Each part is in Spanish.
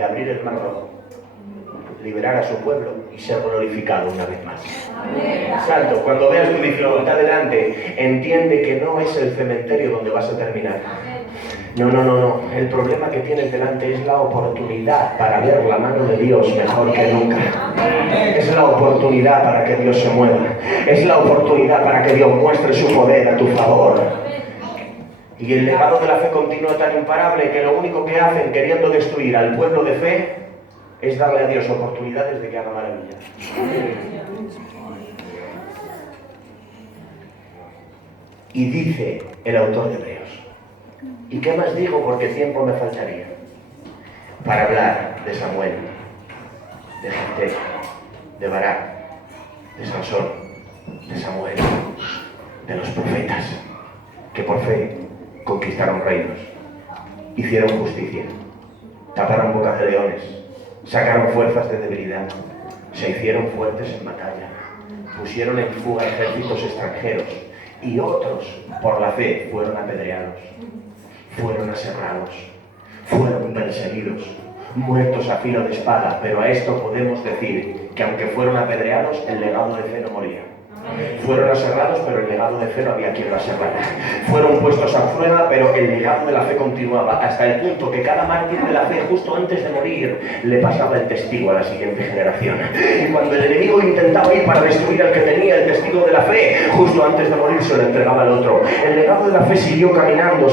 de abrir el mar rojo, liberar a su pueblo y ser glorificado una vez más. Santo, cuando veas tu dificultad delante, entiende que no es el cementerio donde vas a terminar. No. El problema que tienes delante es la oportunidad para ver la mano de Dios mejor que nunca. Es la oportunidad para que Dios se mueva. Es la oportunidad para que Dios muestre su poder a tu favor. Y el legado de la fe continúa tan imparable que lo único que hacen queriendo destruir al pueblo de fe es darle a Dios oportunidades de que haga maravillas. Y dice el autor de Hebreos, ¿y qué más digo? Porque tiempo me faltaría para hablar de Samuel, de Jefté, de Barak, de Sansón, de Samuel, de los profetas, que por fe conquistaron reinos, hicieron justicia, taparon bocas de leones, sacaron fuerzas de debilidad, se hicieron fuertes en batalla, pusieron en fuga ejércitos extranjeros, y otros, por la fe, fueron apedreados, fueron aserrados, fueron perseguidos, muertos a filo de espada, pero a esto podemos decir que aunque fueron apedreados, el legado de fe no moría. Fueron aserrados, pero el legado de fe no había quien lo aserrara. Fueron puestos a prueba, pero el legado de la fe continuaba, hasta el punto que cada mártir de la fe, justo antes de morir, le pasaba el testigo a la siguiente generación. Y cuando el enemigo intentaba ir para destruir al que tenía el testigo de la fe, justo antes de morir se lo entregaba al otro. El legado de la fe siguió caminando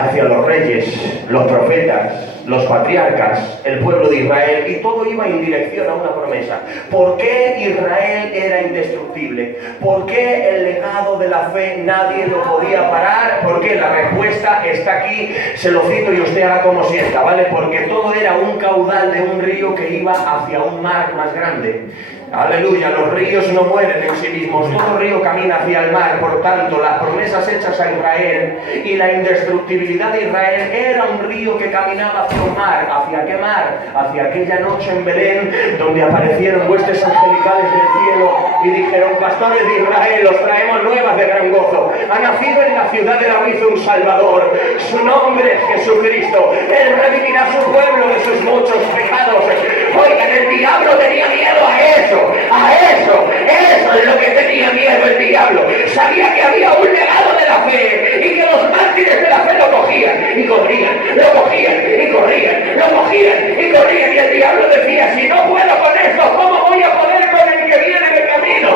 hacia los reyes, los profetas, los patriarcas, el pueblo de Israel, y todo iba en dirección a una promesa. ¿Por qué Israel era indestructible? ¿Por qué el legado de la fe nadie lo podía parar? Porque la respuesta está aquí, se lo cito y usted haga como sienta, ¿vale? Porque todo era un caudal de un río que iba hacia un mar más grande. Aleluya, los ríos no mueren en sí mismos, todo río camina hacia el mar. Por tanto, las promesas hechas a Israel y la indestructibilidad de Israel era un río que caminaba hacia un mar. ¿Hacia qué mar? Hacia aquella noche en Belén, donde aparecieron huestes angelicales del cielo y dijeron: pastores de Israel, os traemos nuevas de gran gozo. Ha nacido en la ciudad de David un Salvador, su nombre es Jesucristo. Él redimirá a su pueblo de sus muchos pecados. Oigan, el diablo tenía miedo a eso es lo que tenía miedo el diablo. Sabía que había un legado de la fe y que los mártires de la fe lo cogían y corrían, lo cogían y corrían, lo cogían y corrían, y el diablo decía: si no puedo con esto, ¿cómo voy a poder con el que viene de camino?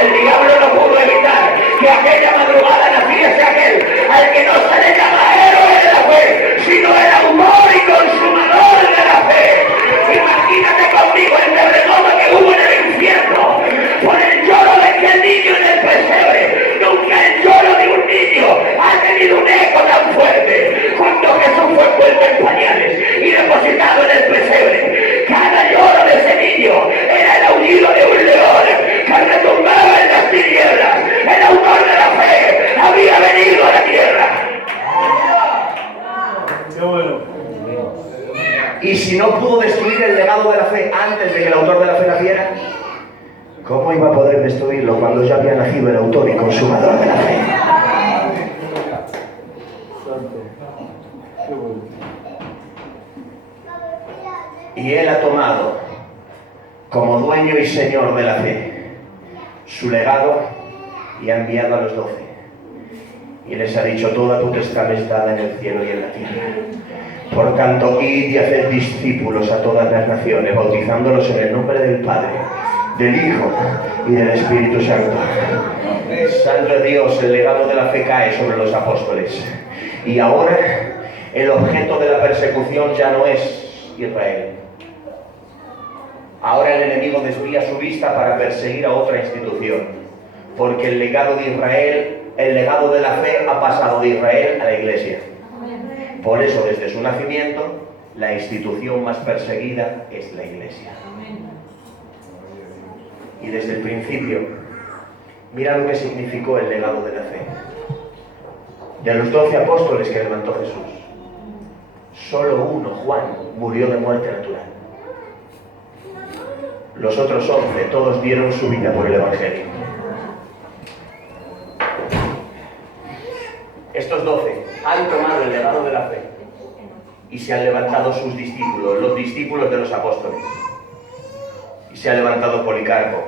El diablo no pudo evitar que aquella madrugada naciese aquel al que no se le llama héroe de la fe, sino el autor y consumador de la fe. Imagínate conmigo el terremoto que hubo en el infierno por el lloro de aquel niño en el pesebre. Nunca el lloro de un niño ha tenido un eco tan fuerte. Cuando Jesús fue envuelto en pañales y depositado en el pesebre, cada lloro de ese niño era el aullido de un león que retumbaba en las tinieblas. El autor de la fe había venido a la tierra. ¡Qué bueno! Y si no pudo destruir el legado de la fe antes de que el autor de la fe naciera, ¿cómo iba a poder destruirlo cuando ya había nacido el autor y consumador de la fe? Y él ha tomado como dueño y señor de la fe su legado y ha enviado a los 12 y les ha dicho: toda potestad me es dada en el cielo y en la tierra. Por tanto, id y haced discípulos a todas las naciones, bautizándolos en el nombre del Padre, del Hijo y del Espíritu Santo. Santo Dios, el legado de la fe cae sobre los apóstoles. Y ahora el objeto de la persecución ya no es Israel. Ahora el enemigo desvía su vista para perseguir a otra institución, porque el legado de Israel, el legado de la fe ha pasado de Israel a la Iglesia. Por eso, desde su nacimiento, la institución más perseguida es la Iglesia. Y desde el principio, mira lo que significó el legado de la fe. De los 12 apóstoles que levantó Jesús, solo uno, Juan, murió de muerte natural. Los otros 11, todos dieron su vida por el Evangelio. Estos 12 han tomado el legado de la fe y se han levantado sus discípulos, los discípulos de los apóstoles. Y se ha levantado Policarpo.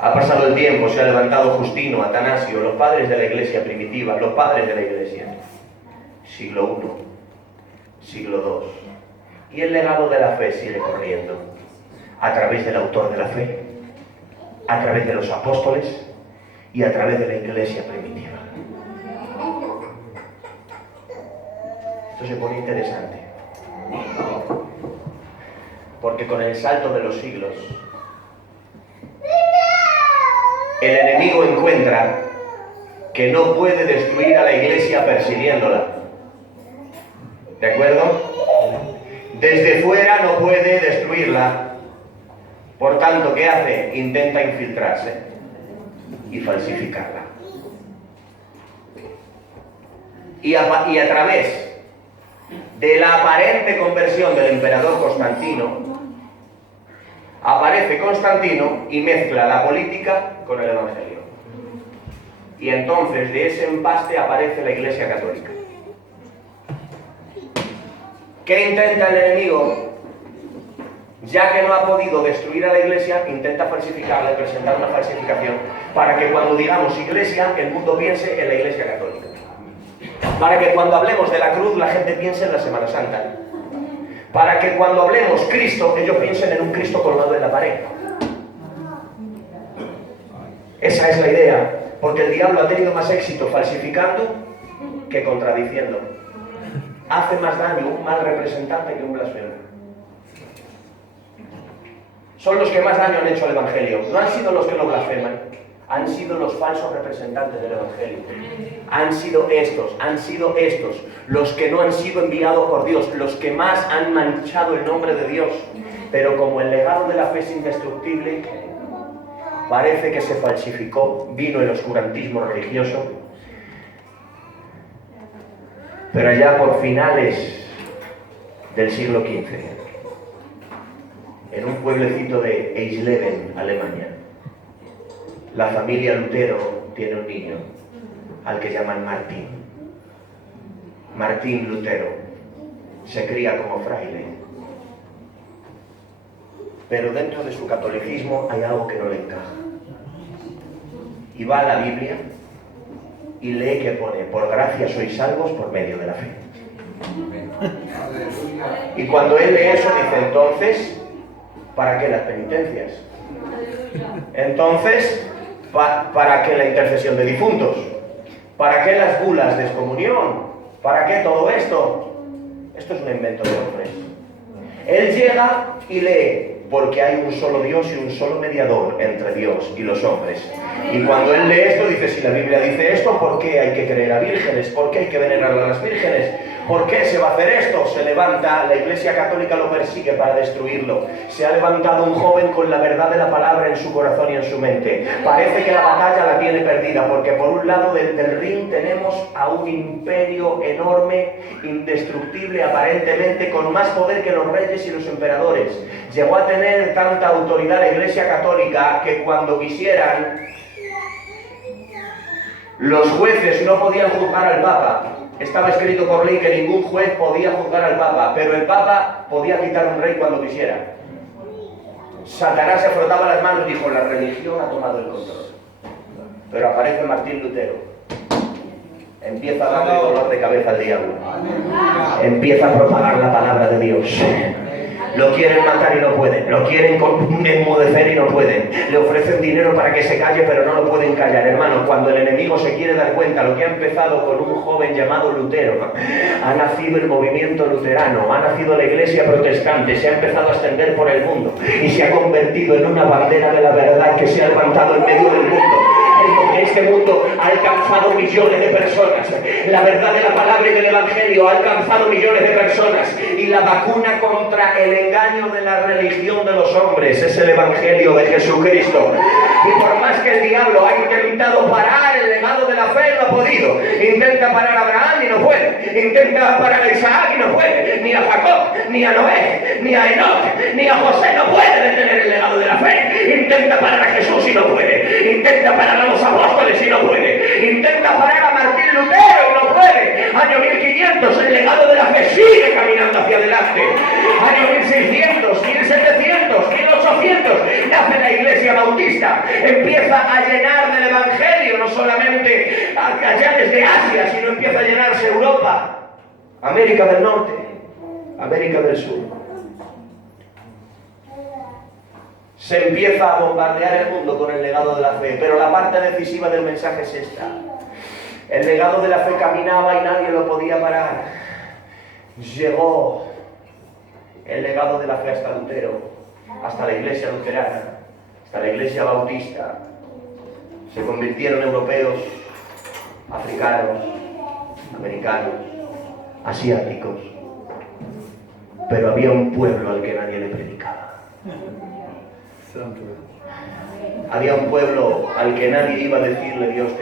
Ha pasado el tiempo, se ha levantado Justino, Atanasio, los padres de la iglesia primitiva, los padres de la iglesia. Siglo I, siglo II. Y el legado de la fe sigue corriendo a través del autor de la fe, a través de los apóstoles y a través de la iglesia primitiva. Esto se pone interesante, porque con el salto de los siglos, el enemigo encuentra que no puede destruir a la iglesia persiguiéndola. ¿De acuerdo? Desde fuera no puede destruirla. Por tanto, ¿qué hace? Intenta infiltrarse y falsificarla. Y a través de la aparente conversión del emperador Constantino, aparece Constantino y mezcla la política con el evangelio. Y entonces de ese empaste aparece la Iglesia Católica. ¿Qué intenta el enemigo? Ya que no ha podido destruir a la Iglesia, intenta falsificarla y presentar una falsificación para que cuando digamos Iglesia, el mundo piense en la Iglesia Católica. Para que cuando hablemos de la cruz, la gente piense en la Semana Santa. Para que cuando hablemos Cristo, ellos piensen en un Cristo colgado en la pared. Esa es la idea, porque el diablo ha tenido más éxito falsificando que contradiciendo. Hace más daño un mal representante que un blasfemo. Son los que más daño han hecho al Evangelio. No han sido los que lo blasfeman, han sido los falsos representantes del Evangelio. Han sido estos, los que no han sido enviados por Dios, los que más han manchado el nombre de Dios. Pero como el legado de la fe es indestructible, parece que se falsificó, vino el oscurantismo religioso. Pero allá por finales del siglo XV, en un pueblecito de Eisleben, Alemania, la familia Lutero tiene un niño al que llaman Martín. Martín Lutero se cría como fraile, pero dentro de su catolicismo hay algo que no le encaja. Y va a la Biblia y lee que pone: por gracia sois salvos por medio de la fe. Y cuando él lee eso dice: entonces, ¿para qué las penitencias? Entonces, ¿para qué la intercesión de difuntos? ¿Para qué las bulas de excomunión? ¿Para qué todo esto? Esto es un invento de hombres. Él llega y lee: porque hay un solo Dios y un solo mediador entre Dios y los hombres. Y cuando él lee esto, dice: si la Biblia dice esto, ¿por qué hay que creer a vírgenes? ¿Por qué hay que venerar a las vírgenes? ¿Por qué se va a hacer esto? Se levanta, la Iglesia Católica lo persigue para destruirlo. Se ha levantado un joven con la verdad de la palabra en su corazón y en su mente. Parece que la batalla la tiene perdida, porque por un lado del ring tenemos a un imperio enorme, indestructible aparentemente, con más poder que los reyes y los emperadores. Llegó a tener tanta autoridad la Iglesia Católica que cuando quisieran, los jueces no podían juzgar al Papa. Estaba escrito por ley que ningún juez podía juzgar al Papa, pero el Papa podía quitar un rey cuando quisiera. Satanás se frotaba las manos y dijo: la religión ha tomado el control. Pero aparece Martín Lutero. Empieza a darle dolor de cabeza al diablo. Empieza a propagar la palabra de Dios. Lo quieren matar y no pueden, lo quieren enmudecer y no pueden, le ofrecen dinero para que se calle pero no lo pueden callar. Hermano, cuando el enemigo se quiere dar cuenta, lo que ha empezado con un joven llamado Lutero, ha nacido el movimiento luterano, ha nacido la iglesia protestante, se ha empezado a extender por el mundo y se ha convertido en una bandera de la verdad que se ha levantado en medio del mundo. Este mundo ha alcanzado millones de personas. La verdad de la palabra y del evangelio ha alcanzado millones de personas. Y la vacuna contra el engaño de la religión de los hombres es el evangelio de Jesucristo. Y por más que el diablo ha intentado parar el legado de la fe, no ha podido. Intenta parar a Abraham y no puede. Intenta parar a Isaac y no puede. Ni a Jacob. ni a Noé, ni a Enoch, ni a José no puede detener el legado de la fe. Intenta parar a Jesús y no puede. Intenta parar a los apóstoles y no puede. Intenta parar a Martín Lutero y no puede. Año 1500, el legado de la fe sigue caminando hacia adelante. Año 1600, 1700, 1800, nace la Iglesia Bautista. Empieza a llenar del Evangelio, no solamente allá desde Asia, sino empieza a llenarse Europa, América del Norte, América del Sur. Se empieza a bombardear el mundo con el legado de la fe, pero la parte decisiva del mensaje es esta. El legado de la fe caminaba y nadie lo podía parar. Llegó el legado de la fe hasta Lutero, hasta la Iglesia luterana, hasta la Iglesia bautista. Se convirtieron europeos, africanos, americanos, asiáticos. Pero había un pueblo al que nadie le predicaba. Había un pueblo al que nadie iba a decirle Dios te